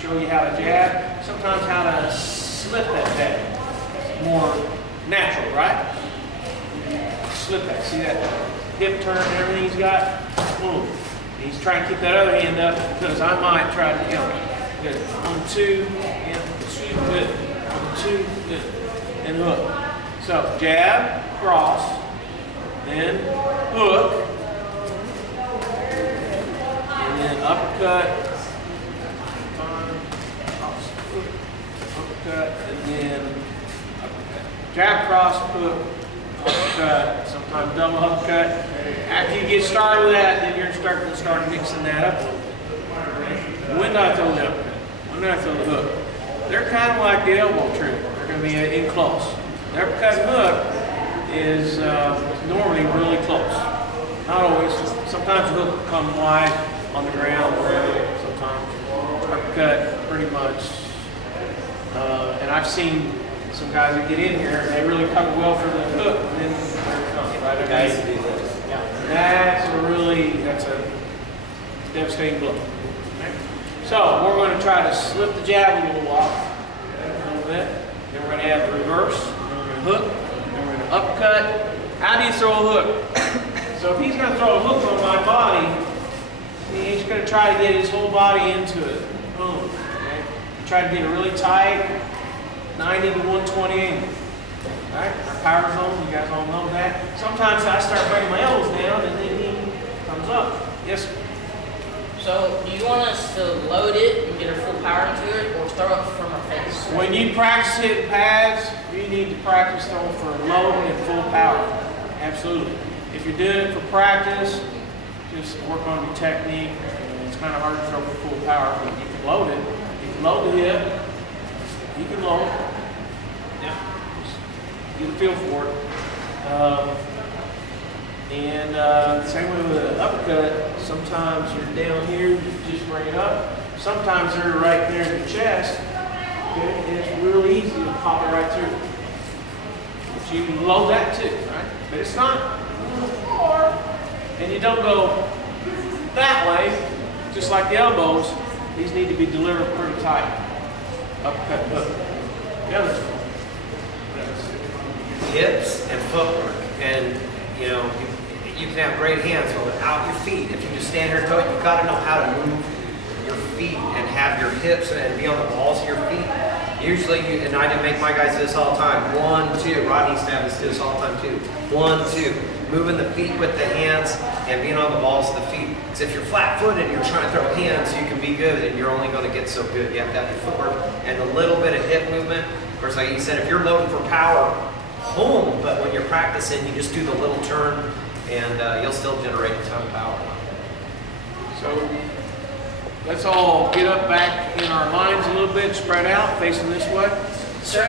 show you how to jab, sometimes how to slip that jab. It's more natural, right? Slip that. See that hip turn and everything he's got? Boom. He's trying to keep that other hand up because I might try to, good. 1, 2, and 2, good. 1, 2, good. And hook. So jab, cross, then hook, and then uppercut, uppercut, and then uppercut. Jab, cross, hook, uppercut, sometimes double uppercut. After you get started with that, then you're starting to start mixing that up a little bit. When do I throw the uppercut? When do I throw the hook? They're kind of like the elbow trick. They're going to be in close. The uppercut and hook is normally really close. Not always. Sometimes the hook will come wide on the ground, sometimes uppercut pretty much. And I've seen some guys that get in here and they really cover well for the hook, and then there it comes, right? Guys do this. Yeah. That's a devastating blow. Okay. So we're going to try to slip the jab a little while, a little bit. Then we're going to have the reverse. Then we're going to hook. Then we're going to uppercut. How do you throw a hook? So if he's going to throw a hook on my body, he's going to try to get his whole body into it. Boom. Okay. Try to get it really tight, 90 to 120 angle. Right? Our power zone, you guys all know that. Sometimes I start bringing my elbows down and then he comes up. Yes, sir. So, do you want us to load it and get our full power into it, or throw it from our face? When you practice hitting pads, you need to practice throwing for loading and full power. Absolutely. If you're doing it for practice, just work on your technique. It's kind of hard to throw for full power, but you can load it. You can load the hip. You can load it. Yeah. Get a feel for it. Same way with an uppercut, sometimes you're down here, you just bring it up. Sometimes they're right there in the chest. Okay, and it's real easy to pop it right through. But you can load that too, right? But it's not hard. And you don't go that way, just like the elbows. These need to be delivered pretty tight. Uppercut, hook. The other one. Hips and footwork, and you can have great hands, but without your feet, if you just stand here and throw it, you've got to know how to move your feet and have your hips and be on the balls of your feet. Usually, and I didn't make my guys do this all the time. 1, 2. Rodney used to have us do this all the time too. 1, 2. Moving the feet with the hands and being on the balls of the feet. Because if you're flat-footed and you're trying to throw hands, you can be good, and you're only going to get so good. You have to have your footwork and a little bit of hip movement. Of course, like you said, if you're loading for power home, but when you're practicing, you just do the little turn, and you'll still generate a ton of power. So let's all get up back in our lines a little bit, spread out, facing this way.